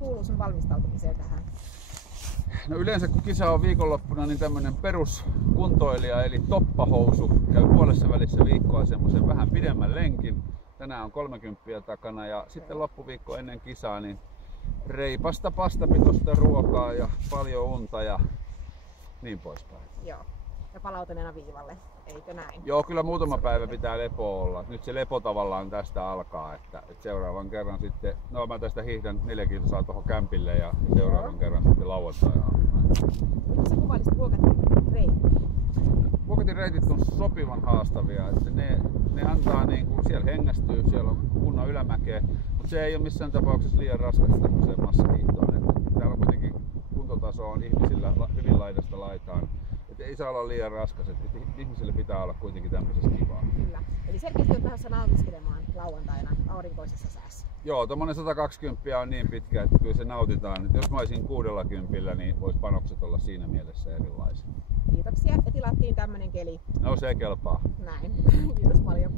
kuuluu sun valmistautumiseen tähän? No yleensä kun kisa on viikonloppuna, niin tämmönen peruskuntoilija eli toppahousu käy puolessa välissä viikkoa semmoisen vähän pidemmän lenkin. Tänään on 30 takana ja sitten loppuviikko ennen kisaa niin reipasta pastapitoista ruokaa ja paljon unta ja niin poispäin. Joo. Ja palautuneena viivalle, eikö näin? Joo, kyllä muutama päivä pitää lepoa olla. Nyt se lepo tavallaan tästä alkaa, että seuraavan kerran sitten, no mä tästä hiihdän 4 kilsaa tuohon kämpille ja seuraavan kerran sitten lauantaina. Miten sä kuvailisit Vuokatin reitit? Vuokatin reitit on sopivan haastavia, että ne antaa niinku, siellä hengästyy, siellä on kunnon ylämäkeä, mutta se ei ole missään tapauksessa liian raskasta tämmöiseen massahiihtoon. Täällä kuitenkin kuntotaso on ihmisillä hyvin laidasta laitaan. Ei saa olla liian raskas, että ihmisille pitää olla kuitenkin tämmöisessä kivaa. Kyllä. Eli selkeästi olet lähdössä nautiskelemaan lauantaina aurinkoisessa säässä. Joo, tommonen 120 on niin pitkä, että kyllä se nautitaan. Jos mä olisin 60, niin vois panokset olla siinä mielessä erilaisia. Kiitoksia ja tilattiin tämmönen keli. No se kelpaa. Näin. Kiitos paljon.